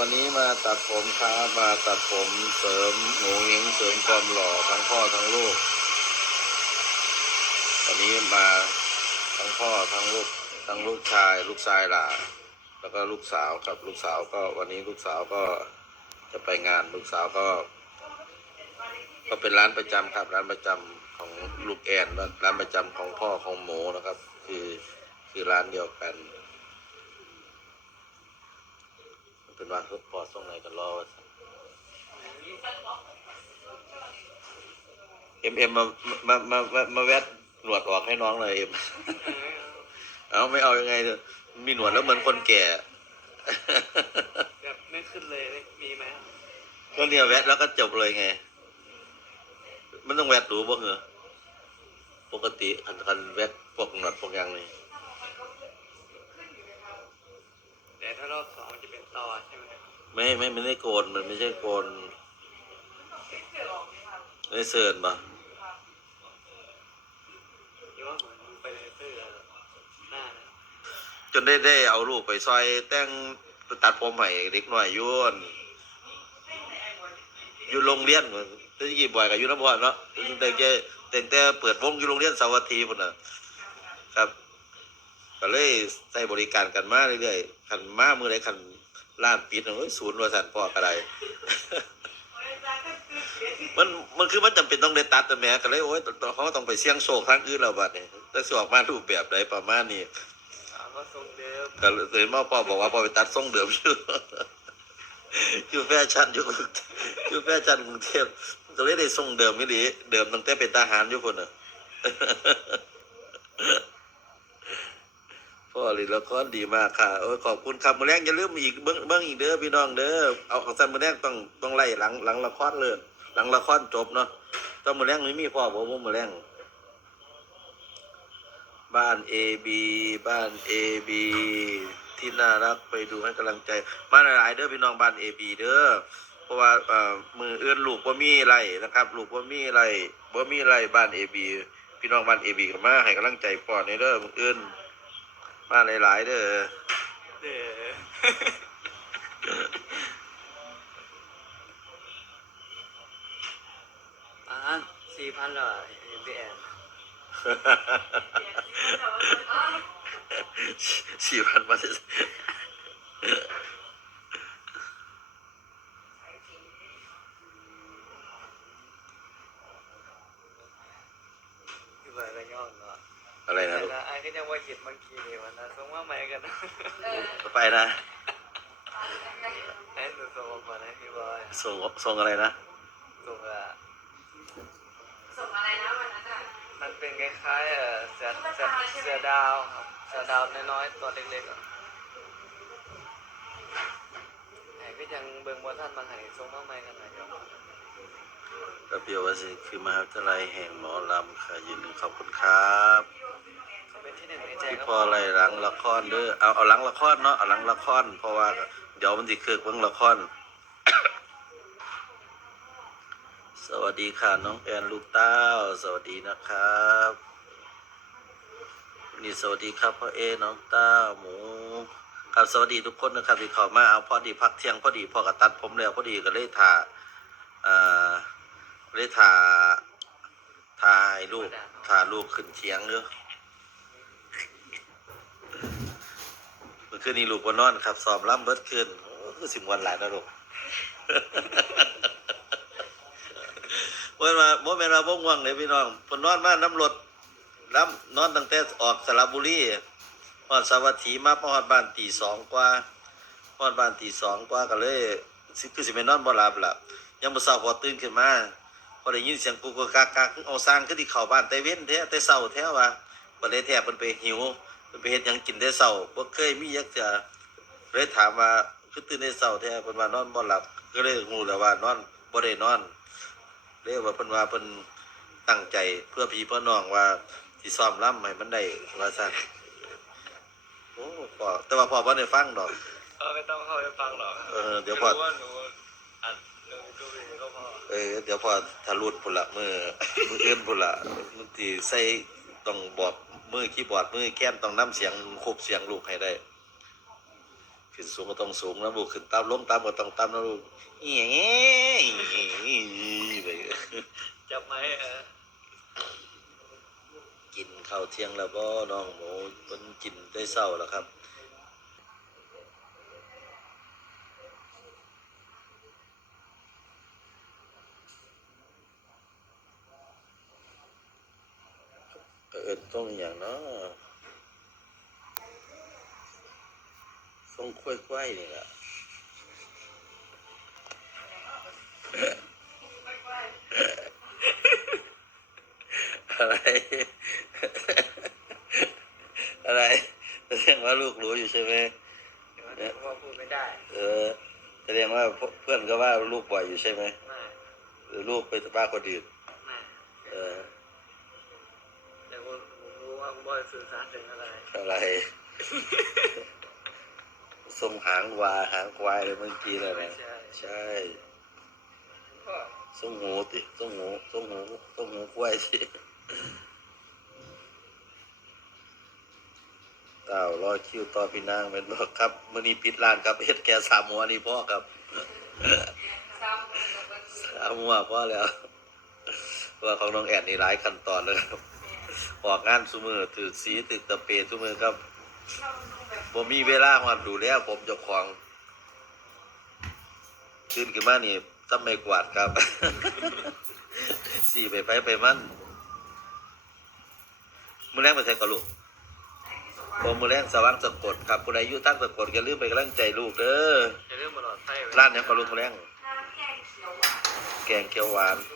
วันนี้มาตัดผมครับมาตัดผมเสริมหนูหญิงเสริมความหล่อทั้งพ่อทั้งลูกวันนี้มาทั้งพ่อทั้งลูกทั้งลูกชาย ลูกชายหล่าแล้วก็ลูกสาวครับลูกสาวก็วันนี้ลูกสาวก็จะไปงานลูกสาวก็ ก็เป็นร้านประจำครับ ร้านประจำของลูกแอนร้านประจำของพ่อของหมูนะครับ คือคือร้านเดียวกัน มัน เป็นวันทุกพอส่งไหนกันรอวะเอ็มเอ็มมามามามามาแวดหนวดออกให้น้องหน่อยเอ็มเอาไม่เอายังไงเถอะมีหนวดแล้วเหมือนคนแก่ แบบไม่ขึ้นเลยไม่มีไหมก็เนี่ยแวดแล้วก็จบเลยไง มันต้องแวดดูบ่เหรอปกติคันคันแวดพวกหนวดพวกหยังนี่แต่ ถ้ารอบสองมันจะเป็นต่อใช่ไหมไม่ไม่ไม่ได้โกนมันไม่ใช่โกนไม่ได้เซิร์นปะหรือว่าเหมือนไปเลเพื่อหน้าจนได้ได้เอาลูกไปซอยแต่งตัดผมให้เด็กหน่อยยุ่นอยู่โรงเรียนเหมือนที่กี่บ่อยกับยู่น้ำพรเนาะแต่แต่เปิดวงอยู่โรงเรียนสาร์อาทิตย์พุ่นน่ะครับ ก็เลยใช้บริการกันมาเรื่อยๆขันมาเมื่อไรขันร้านปิดเอ้ยศูนย์วสันพ่อกระไดมันมันคือมันจำเป็นต้องได้ตัดแต่แหม่ก็เลยโอ้ยเขาต้องไปเสี่ยงโชคทางอื่นแล้วบัดนี้แต่สออกมารูปแบบใดประมาณนี้ถามว่าทรงเดิมก็เลยมาพ่อบอกว่าพ่อไปตัดทรงเดิมอยู่อยู่แฟชั่นอยู่กรุงอยู่แฟชั่นกรุงเทพก็เลยได้ทรงเดิมไม่ดีเดิมตั้งแต่เป็นทหารอยู่คนน่ะ พ่อหรือละครดีมากค่ะโอ้ยขอบคุณครับมือแรงอย่าลืมอีกเบิ้งเบิ้งอีกเด้อพี่น้องเด้อเอาของสันมือแรงต้องต้องไล่หลังหลังละครเลยหลังละครจบเนาะต้องมือแรงไม่มีพ่อผมมือแรงบ้านเอบีบ้านเอบีที่น่ารักไปดูให้กำลังใจมาหลายๆเด้อพี่น้องบ้านเอบีเด้อเพราะว่าเอ่อมือเอื้อนลูกว่ามีไรนะครับลูกว่ามีไรว่ามีไรบ้านเอบีพี่น้องบ้านเอบีก็มาให้กำลังใจพ่อในเด้อมือเอื้อน มาหลายๆเด้อเด้ออ่าสี่พันเหรอเอ็มพีแอนสี่พันมาสิ คือแบบอะไรย่องเนาะ อะไรนะลูก แต่ไอ้ก็ ยังว่าหยิบบางทีนี่วันนะทรงว่าใหม่กันนะไปนะไอ้หนูส่งออกมาให้พี่บอยส่งส่งอะไรนะส่งอะส่งอะไรนะวันนั้นอะมันเป็นคล้ายๆเอ่อเสือเสือเสือดาวครับเสือดาวน้อยๆตัวเล็กๆอะไอ้ก็ยังเบิ่งว่าท่านมาให้ทรงมาใหม่กันหน่อยครับระเบียบวสินคือมหาวิทยาลัยแห่งหมอลำค่ะยืนหนึ่งขอบคุณครับเขาเป็น ที่หนึ่งในใจพี่ครับพออะไรหลังละครเด้อเอาเอาหลังละครเนาะเอาหลังละครเพราะว่าเดี๋ยวมันจะคือกเบิ่งละคร สวัสดีค่ะน้องแอนลูกเต้า สวัสดีนะครับนี่สวัสดีครับพ่อเอน้องเต้าหมูครับสวัสดีทุกคนนะครับที่เข้ามาเอาพอดีพักเที่ยงพอดีพอกระตัดผมแล้วพอดีก็เลยถ่าอ่าเลยถ่าถ่ายรูปถ่ารูปขึ้นเชียงเด้อ มื่อคืนนี้ลูกว่านอนครับสอบล่ำเบิดคืนคือสิมวันหลายนะลูกเมื่อมาเมื่อแม่นมาบ่ง่วงเลยพี่น้องเพนนอนมาน้ำรถล้ำนอนตั้งแต่ออกสระบุรีฮอดสวัสดีมาพอฮอดบ้านตีสองกว่าฮอดบ้านตีสองกว่าก็เลยคือสิไปนอนบ่หลับล่ะยังบ่เช้าพอตื่นขึ้นมาพอได้ยินเสียงกุกกักกักเอาสร้างขึ้นที่เข้าบ้านแต่เว้นแท้แต่เช้าแท้ว่าบ่ได้แท้เพิ่นไปหิว ไปเฮ็ดหยังกินได้เศร้าบ่เคยมียักจะเลยถามว่าคือตื่นได้เศร้าแท้เพิ่นว่านอนบ่หลับ ก็เลยรู้แล้วว่านอนบ่ได้นอนเลยว่าเพิ่นว่าเพิ่นตั้งใจเพื่อพี่เพื่อน้องว่าสิซ้อมรำให้มันได้ว่าซั่นโอ้พ่อแต่ว่าพ่อบ่ได้ฟังดอก เออไม่ต้องเข้าไปฟังหรอกเออเดี๋ยวพอ รู้ว่าหนูอัดหนูดูเองก็พอเออเดี๋ยวพอทะลุพุ่นละมือมืออื่นพุ่นละมันสิใส่ต้องบอก มือคีย์บอร์ดมือแค้มต้องนํเสียงคบเสียงลูกให้ได้ ขึ้นสูงก็ต้องสูงนะลูกขึ้นตามล้มตามก็ต้องตามนะลูกอีหยังไปจับไม้เออกินข้าวเที่ยงแล้วบ่น้องหมูเพิ่นกินได้เศร้าแล้วครับ เอิ้นต้องอหย่างเนาะต้องค่อยๆนี่ล่ะอะไร อะไรแสดงว่าลูกรู้อยู่ใช่ไหมเดี๋ยวว่าพูดไม่ได้ เออแสดงว่าเพื่อนก็ว่าลูกบ่อยอยู่ใช่ไหมไม่หรือลูกไปบ้าคนอื่น ไม่ เออ แต่ผมผมรู้ว่า บอยสื่อสารถึงอะไร อะไร ทรงหางวาหางควายเลยเมื่อกี้เลยไม่นะใช่ ใช่ก็ทรงหูติทรงหูทรงหูทรงหูควายสิเต่ารอคิวต่อพี่นางเป็นบอกครับมื่อนี้ปิดร้านครับเฮ็ดแกสามหัวนี่พ่อครับซ้ำกับเบิร์ดสามหัวพ่อแล้วเพราะว่าของน้องแอดนี่หลายขั้นตอนเลยครับ ออกงานซุมือถือสีถือตะเปซุมือครับเราดูแบบผมมีเวลามาดูแลผมเจ้าของตื่นขึ้นมานี่ต้องไม่กวาดครับ สี่ไปไปไปมันมือแรงไปใช้กับลูกผมมือแรงสว่างสะกดครับผู้ใดอยู่ตั้งสะกดอย่าลืมไปกำลังใจลูกเด้ออย่าลืมมาหลอดไฟไว้ร้านนี้ก็ลูกมือแรงน้ำแกงเขียวหวานแกงเขียวหวานมัน